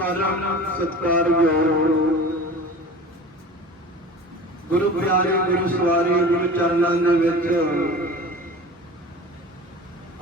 ਪਰਮ ਸਤਕਾਰਯੋਗ ਗੁਰੂ ਪਿਆਰੇ, ਗੁਰੂ ਸਵਾਰੇ, ਗੁਰੂ ਚਰਨਾਂ ਦੇ ਵਿੱਚ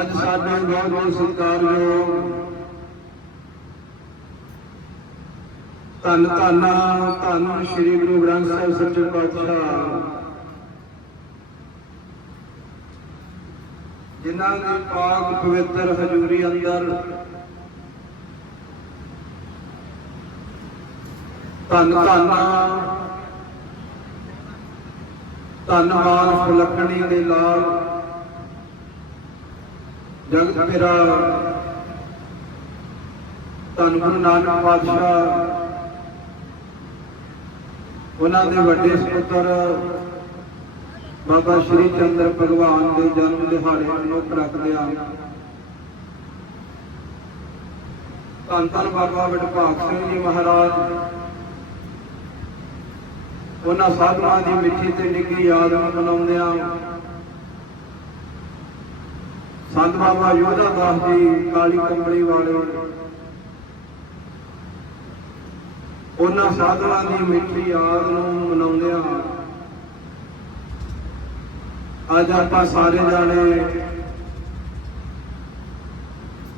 ਅੱਜ ਸਾਡੇ ਬਹੁਤ ਬਹੁਤ ਸਤਕਾਰਯੋਗ ਧੰਨ ਧੰਨ ਧੰਨ ਸ੍ਰੀ ਗੁਰੂ ਗ੍ਰੰਥ ਸਾਹਿਬ ਸੱਚੇ ਪਾਤਸ਼ਾਹ। ਜਿਨ੍ਹਾਂ ਦੀ ਪਾਕ ਪਵਿੱਤਰ ਹਜ਼ੂਰੀ ਅੰਦਰ ਧੰਨ ਧੰਨ ਧੰਨਵਾਦ ਫੁਲਕਣੀ ਦੇ ਲਾਲ। ਜਗਤ ਮੇਰਾ ਧੰਨ ਗੁਰੂ ਨਾਨਕ ਪਾਤਸ਼ਾਹ। ਉਹਨਾਂ ਦੇ ਵੱਡੇ ਸੁਪੁੱਤਰ ਬਾਬਾ ਸ਼੍ਰੀ ਚੰਦਰ ਭਗਵਾਨ ਦੇ ਜਨਮ ਦਿਹਾੜੇ ਨੂੰ ਰੱਖਦੇ ਰੱਖਦਿਆਂ ਧੰਨ ਧੰਨ ਬਾਬਾ ਵਡਭਾਗ ਸਿੰਘ ਜੀ ਮਹਾਰਾਜ। ਉਹਨਾਂ ਸਾਧੂਆਂ ਦੀ ਮਿੱਠੀ ਤੇ ਨਿੱਘੀ ਯਾਦ ਨੂੰ ਮਨਾਉਂਦਿਆਂ ਸੰਤ ਬਾਬਾ ਯੋਧਾ ਦਾਸ ਜੀ ਕਾਲੀ ਕੰਬਲੀ ਵਾਲੇ ਉਹਨਾਂ ਸਾਧੂਆਂ ਦੀ ਮਿੱਠੀ ਯਾਦ ਨੂੰ ਮਨਾਉਂਦਿਆਂ ਅੱਜ ਆਪਾਂ ਸਾਰੇ ਜਾਣੇ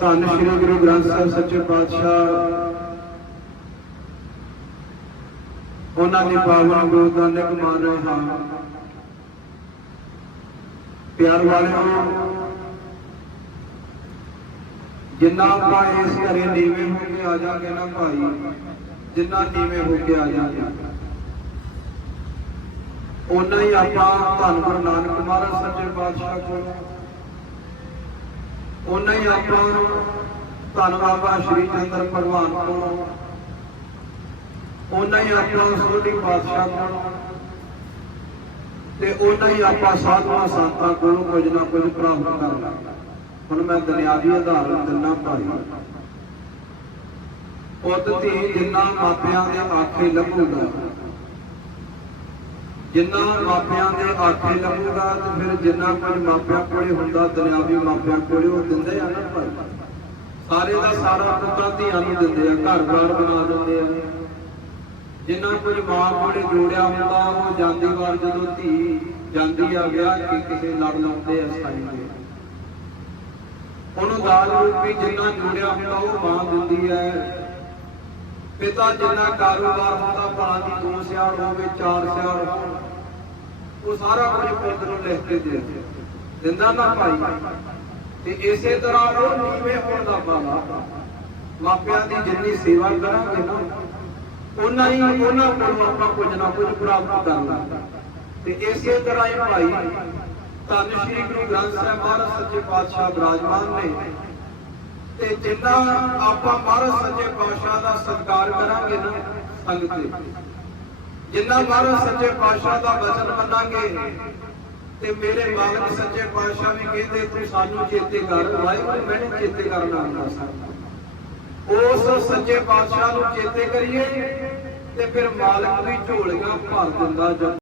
ਧੰਨ ਸ਼੍ਰੀ ਗੁਰੂ ਗ੍ਰੰਥ ਸਾਹਿਬ ਸੱਚੇ ਪਾਤਸ਼ਾਹ ਉਹਨਾਂ ਦੀ ਪਾਵਨ ਗੋਦ ਦਾ ਨਿਕ ਮਾਨ ਰਹੇ ਹਾਂ। ਪਿਆਰ ਵਾਲਿਓ, ਜਿੰਨਾ ਆਪਾਂ ਇਸ ਘਰੇ ਨੀਵੇਂ ਹੋ ਕੇ ਆ ਜਾਗੇ ਨਾ ਭਾਈ, ਜਿੰਨਾ ਨੀਵੇਂ ਹੋ ਕੇ ਆ ਜਾਗੇ ਉਨਾ ਹੀ ਆਪਾਂ ਧੰਨ ਗੁਰੂ ਨਾਨਕ ਮਹਾਰਾਜ ਸੱਚੇ ਪਾਤਸ਼ਾਹ ਕੋਲ। ਉਨਾ ਹੀ ਆਪਾਂ ਧੰਨ ਬਾਬਾ ਸ਼੍ਰੀ ਚੰਦਰ ਭਗਵਾਨ ਕੋਲ। ਉਹਨਾਂ ਹੀ ਆਪਾਂ ਸੋਢੀ ਪਾਤਸ਼ਾਹ ਕੋਲ। ਤੇ ਉਹਨਾਂ ਹੀ ਆਪਾਂ ਸਾਧੂਆਂ, ਸੰਤਾਂ ਕੋਲੋਂ ਕੁਝ ਨਾ ਕੁਝ ਪ੍ਰਾਪਤ ਕਰਨਾ। ਹੁਣ ਮੈਂ ਦੁਨਿਆਵੀ ਆਧਾਰਨ ਦਿੰਨਾ ਭਾਈ। ਪੁੱਤ, ਧੀ ਜਿੰਨਾ ਮਾਪਿਆਂ ਦੇ ਆਖੇ ਲੱਭੂਗਾ, ਜਿੰਨਾ ਮਾਪਿਆਂ ਦੇ ਆਖੇ ਲੱਗੂਗਾ ਤੇ ਫਿਰ ਜਿੰਨਾ ਕੁਝ ਮਾਪਿਆਂ ਕੋਲੇ ਹੁੰਦਾ, ਦੁਨਿਆਵੀ ਮਾਪਿਆਂ ਕੋਲੇ ਉਹ ਦਿੰਦੇ ਆ ਨਾ ਭਾਈ। ਸਾਰੇ ਦਾ ਸਾਰਾ ਪੁੱਤਾਂ, ਧੀਆਂ ਨੂੰ ਦਿੰਦੇ ਆ, ਘਰ-ਬਾਰ ਬਣਾ ਦਿੰਦੇ ਆ। ਜਿੰਨਾ ਕੁਝ ਮਾਂ ਕੋਲੇ ਜੋੜਿਆ ਹੁੰਦਾ, ਉਹ ਜਾਂਦੀ ਵਾਰ ਜਦੋਂ ਧੀ ਜਾਂਦੀ ਆ ਵਿਆਹ ਕੇ ਕਿਸੇ ਲੜ ਲਾਉਂਦੇ ਆ ਸਾਈ ਦੇ ਉਹਨੂੰ ਦਾਜ ਰੂਪੀ ਜਿੰਨਾ ਜੋੜਿਆ ਹੁੰਦਾ, ਉਹ ਮਾਂ ਦਿੰਦੀ ਹੈ ਪਿਤਾ ਜਿੰਨਾ ਕਾਰੋਬਾਰ ਹੁੰਦਾ ਭਾਂ ਦੀ ਦੋ ਸਿਆਲ ਹੋਵੇ, ਚਾਰ ਸਿਆਲ ਉਹ ਸਾਰਾ ਕੁਝ ਪੁੱਤ ਨੂੰ ਲਿਖ ਕੇ ਦੇ ਦਿੰਦਾ ਨਾ ਭਾਈ। ਤੇ ਇਸੇ ਤਰ੍ਹਾਂ ਉਹ ਨੀਵੇਂ ਹੋਣ ਦਾ ਬਾਬਾ ਮਾਪਿਆਂ ਦੀ ਜਿੰਨੀ ਸੇਵਾ ਕਰਾਂਗੇ ਨਾ ਉਹਨਾਂ ਹੀ ਉਹਨਾਂ ਕੋਲੋਂ ਆਪਾਂ ਕੁਝ ਨਾ ਕੁਝ ਪ੍ਰਾਪਤ ਕਰਨਾ ਤੇ ਇਸੇ ਤਰ੍ਹਾਂ ਹੀ ਭਾਈ, ਧੰਨ ਸ਼੍ਰੀ ਗੁਰੂ ਗ੍ਰੰਥ ਸਾਹਿਬ ਮਹਾਰਾਜ ਸੱਚੇ ਪਾਤਸ਼ਾਹ ਬਿਰਾਜਮਾਨ ਨੇ। ਤੇ ਜਿੰਨਾ ਆਪਾਂ ਮਹਾਰਾਜ ਸੱਚੇ ਪਾਤਸ਼ਾਹ ਦਾ ਸਤਿਕਾਰ ਕਰਾਂਗੇ ਨਾ ਸੰਗਤ ਜਿੰਨਾ ਮਹਾਰਾਜ ਸੱਚੇ ਪਾਤਸ਼ਾਹ ਦਾ ਵਚਨ ਮੰਨਾਂਗੇ, ਤੇ ਮੇਰੇ ਮਾਲਕ ਸੱਚੇ ਪਾਤਸ਼ਾਹ ਵੀ ਕਹਿੰਦੇ, ਤੂੰ ਸਾਨੂੰ ਚੇਤੇ ਕਰ, ਵਾਹਿਗੁਰੂ ਮੈਨੂੰ ਚੇਤੇ ਕਰਨਾ ਹੁੰਦਾ। ਉਸ ਸੱਚੇ ਪਾਤਸ਼ਾਹ ਨੂੰ ਚੇਤੇ ਕਰੀਏ ਤੇ ਫਿਰ ਮਾਲਕ ਵੀ ਝੋਲੀਆਂ ਭਰ ਦਿੰਦਾ ਜਦ